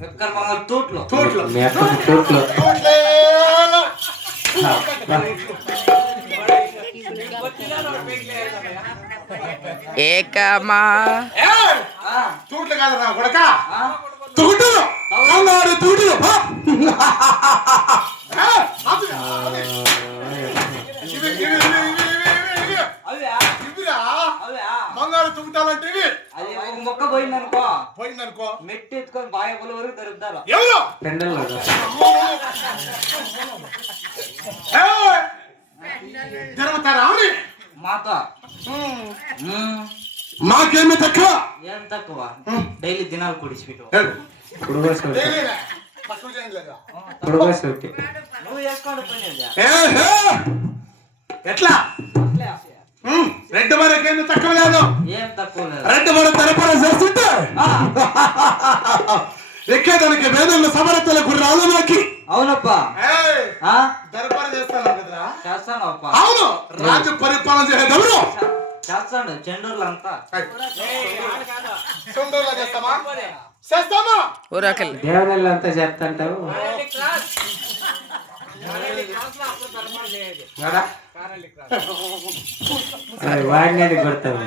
ఎక్కడ మంగళ తోటలో తోటలో తోటలో ఏకమా తూట్లు కాదరా కొడక తూటులు అన్నాడు తూటులు బంగారు తుగుటాలంటే అది ఒక మొక్క పోయిందనుకో పోయిందనుకో మెట్టి ఎత్తుకొని బాగా పొల వరకు దొరుకుతారు ఎవరు పెండల్లో జరుగుతారా అవుని మాతో మాకేమి తక్కువ ఏం తక్కువ డైలీ దినాలు కుడిచిపెట్టు నువ్వు చేసుకోండి పోయినది ఎట్లా రెడ్డి మరకేమి తక్కువ లేదు ఏం తక్కువ లేదు రెడ్డి మర తరపడ చేస్తుంటే ఎక్కేదానికి వేదంలో సమరతల గుర్రాలు మనకి అవునప్పా దరపర చేస్తాను కదరా చేస్తాను అప్ప అవును రాజు పరిపాలన చేసేదెవరు చేస్తాడు చెండూరులో అంతా సొంతూరులో చేస్తామా చేస్తామా ఊరాకల్ దేవనెల్లు అంతా చెప్తాంటావు వాడినది కొడతావు.